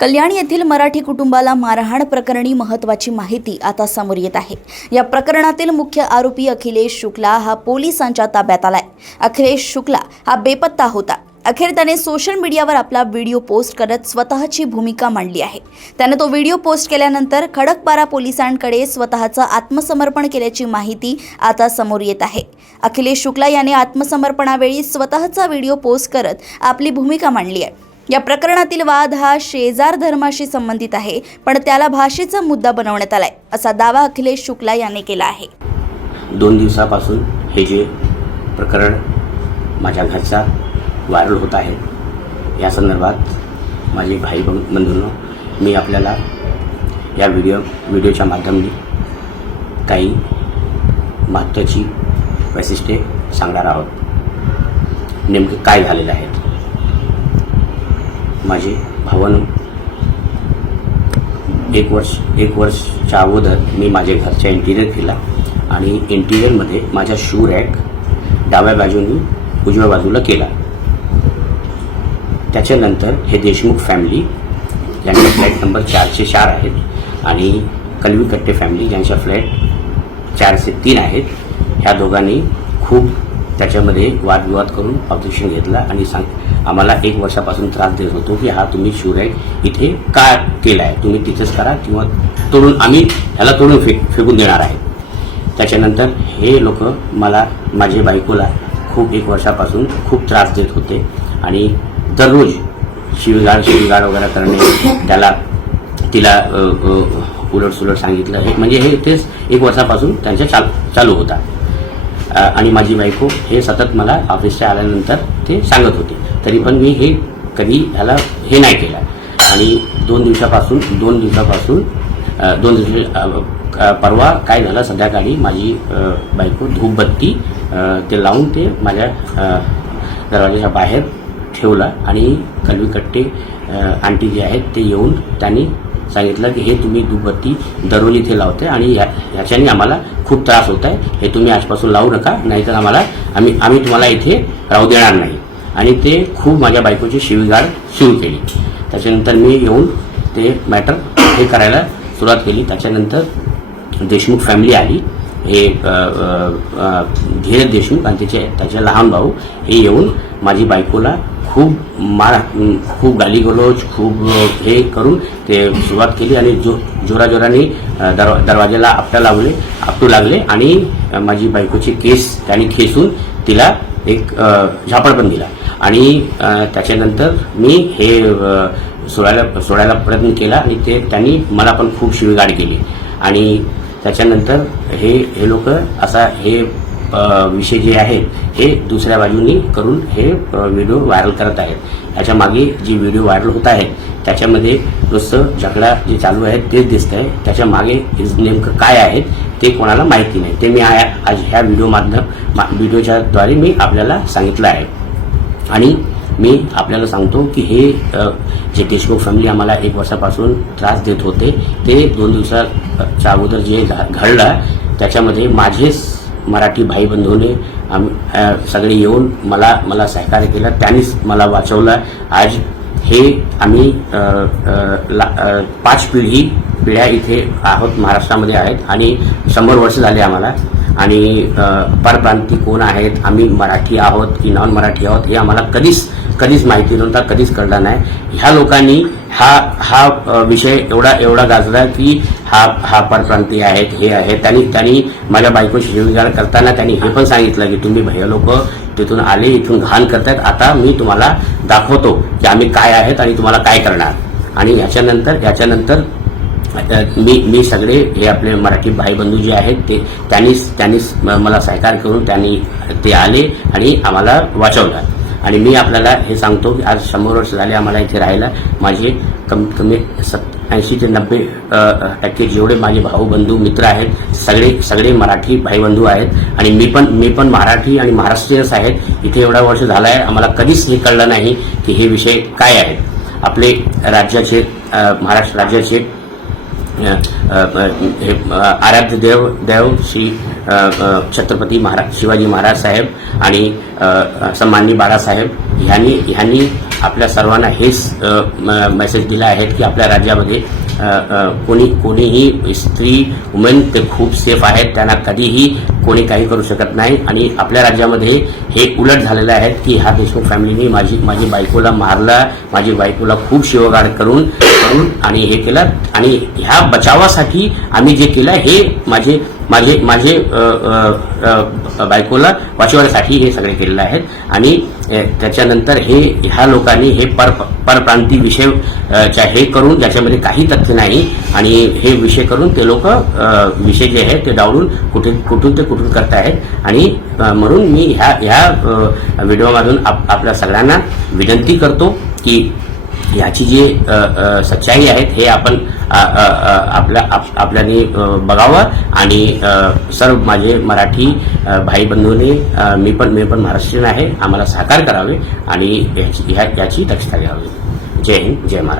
कल्याण येथील मराठी कुटुंबाला मारहाण प्रकरणी महत्त्वाची माहिती आता समोर येत आहे। या प्रकरणातील मुख्य आरोपी अखिलेश शुक्ला हा पोलिसांच्या ताब्यात आलाय। अखिलेश शुक्ला हा बेपत्ता होता। अखेर त्याने सोशल मीडियावर आपला व्हिडिओ पोस्ट करत स्वतःची भूमिका मांडली आहे। त्याने तो व्हिडिओ पोस्ट केल्यानंतर खडकपारा पोलिसांकडे स्वतःचं आत्मसमर्पण केल्याची माहिती आता समोर येत आहे। अखिलेश शुक्ला याने आत्मसमर्पणावेळी स्वतःचा व्हिडिओ पोस्ट करत आपली भूमिका मांडली आहे। या प्रकरणातील वाद हा शेजार धर्माशी संबंधित आहे, पण त्याला भाषेचा मुद्दा बनवण्यात आलाय असा दावा अखिलेश शुक्ला यांनी केला आहे। 2 दिवसापासून हे जे प्रकरण माझ्या घरचा व्हायरल होत आहे, या संदर्भात माझे भाई बंधूंनो, मी आपल्याला या व्हिडिओच्या माध्यमातून काही महत्त्वाची वैशिष्ट्ये सांगणार आहोत। नेमके काय झालेले आहे। माझे भावांनो, एक वर्षच्या अगोदर मी माझ्या घरचा इंटिरियर केला आणि इंटिरियरमध्ये माझा शू रॅक डाव्या बाजूने उजव्या बाजूला केला। त्याच्यानंतर हे देशमुख फॅमिली ज्यांचा फ्लॅट नंबर 404 आहेत आणि कलवीकट्टे फॅमिली ज्यांचा फ्लॅट 403 आहेत, ह्या दोघांनी खूप त्याच्यामध्ये वादविवाद करून ऑब्जेक्शन घेतला आणि आम्हाला 1 वर्षापासून त्रास देत होतो की हा तुम्ही शू रॅक इथे का केला आहे, तुम्ही तिथेच करा किंवा तोडून आम्ही ह्याला तोडून फेकून देणार आहे। त्याच्यानंतर हे लोक माझ्या बायकोला खूप 1 वर्षापासून खूप त्रास देत होते आणि दररोज शिवीगाळ वगैरे करणे, तिला उलटसुलट सांगितलं, म्हणजे हे तेच 1 वर्षापासून त्यांच्या चालू होता। आणि माझी बायको हे सतत मला ऑफिसच्या आल्यानंतर ते सांगत होते, तरी पण मी हे कधी ह्याला हे नाही केलं। आणि 2 दिवसापासून परवा काय झालं, संध्याकाळी माझी बायको धूपबत्ती ते लावून ते माझ्या दरवाजाच्या बाहेर ठेवला आणि कलवीकट्टे आंटी जे आहेत ते येऊन त्यांनी सांगितलं की हे तुम्ही धूपबत्ती दररोज इथे लावते आणि ह्याच्याने आम्हाला खूप त्रास होत आहे, हे तुम्ही आजपासून लावू नका, नाहीतर आम्ही तुम्हाला इथे राहू देणार नाही। आणि ते खूप माझ्या बायकोची शिवीगाळ सुरू केली। त्याच्यानंतर मी येऊन ते मॅटर हे करायला सुरुवात केली। त्याच्यानंतर देशमुख फॅमिली आली, हे धीरज देशमुख आणि त्याचे लहान भाऊ हे येऊन माझी बायकोला खूप गालीगलोच खूप हे करून ते सुरुवात केली आणि जोराने दरवाजाला आपटू लागले आणि माझी बायकोचे केस त्यांनी खेचून तिला एक झापड पण दिला। आणि त्याच्यानंतर मी हे सोडायला प्रयत्न केला आणि त्यांनी मला पण खूप शिवीगाळ केली। आणि त्याच्यानंतर हे लोक असा हे विषय जे आहेत हे दुसऱ्या बाजूनी करून हे व्हिडिओ व्हायरल करत आहेत। याच्या मागे जी व्हिडिओ व्हायरल होत आहे त्याच्यामध्ये नुसतं झगडा जे चालू आहे तेच दिसत आहे, त्याच्या मागे नेमकं काय आहे ते कोणाला माहिती नाही। ते मी आज ह्या व्हिडिओच्या द्वारे मी आपल्याला सांगितलं आहे। आणि मी आपल्याला सांगतो की हे जे देशमुख फॅमिली आम्हाला 1 वर्षापासून त्रास देत होते, ते 2 दिवसाच्या अगोदर जे घडलं त्याच्यामध्ये माझेच मराठी भाई बंधूने सगळे येऊन मला सहकार्य केलं, त्यांनीच मला वाचवलं। आज हे आम्ही 5 पिढ्या इथे आहोत, महाराष्ट्रामध्ये आहेत आणि 100 वर्ष झाले आम्हाला। आणि परप्रांती कोण आहेत, आम्ही मराठी आहोत की नॉन मराठी आहोत हे आम्हाला कधीच माहिती नव्हता, कधीच कळलं नाही। ह्या लोकांनी हा विषय एवढा गाजला की हा परप्रांती आहेत, हे आहे। त्यांनी माझ्या बायकोची शिवीगाळ करताना त्यांनी हे पण सांगितलं की तुम्ही भैया लोक तिथून आले, इथून घाण करतायत, आता मी तुम्हाला दाखवतो की आम्ही काय आहेत आणि तुम्हाला काय करणार। आणि याच्यानंतर मी सगळे हे आपले मराठी भाई बंधू जे आहेत त्यांनीच मला सहकार्य करून ते आले आणि आम्हाला वाचवलं। आणि मी आपल्याला हे सांगतो की आज 100 वर्ष झाले आम्हाला इथे राहायला। माझे कमीत कमी 80 ते 90% जेवढे माझे भाऊ बंधू मित्र आहेत सगळे मराठी भाई बंधू आहेत। आणि मी पण मराठी आणि महाराष्ट्रीयच आहेत। इथे एवढा वर्ष झाला आहे, आम्हाला कधीच हे कळलं नाही की हे विषय काय आहेत। आपले राज्याचे महाराष्ट्र राज्याचे आराध्य देव श्री छत्रपती शिवाजी महाराज साहेब आणि सन्माननीय बाळासाहेब ह्यांनी आपल्या सर्वांना हेच मेसेज दिला आहे की आपल्या राज्यामध्ये कोणीही स्त्री वुमेन ते खूप सेफ आहेत, त्यांना कधीही कोणी काही करू शकत नाही. आणि आपल्या राज्यामध्ये हे उलट झालेलं आहे की ह्या देशमुख फॅमिलीने माझी बायकोला मारला, माझी बायकोला खूप शिवगाळ करून आणि हे केलं. आणि ह्या बचावासाठी आम्ही जे केलं हे माझे बायकोला वाचवण्यासाठी हे सगळे केलेलं आहे. आणि त्याच्यानंतर ह्या लोकांनी हे परप्रांती विषय हे करून ज्याच्यामध्ये काही तथ्य नाही आणि हे विषय करून ते लोक विषय जे आहे ते डावलून कुठून ते कुठून करत आहेत. आणि म्हणून मी ह्या व्हिडिओमधून आपल्या सगळ्यांना विनंती करतो की ह्याची जी सच्चाई आहेत हे आपण आपल्यानी बघावं. आणि सर्व माझे मराठी भाई बंधूंनी मी पण महाराष्ट्रीयन आहे, आम्हाला सहकार्य करावे आणि याची दक्षता घ्यावी. जय हिंद, जय महाराष्ट्र.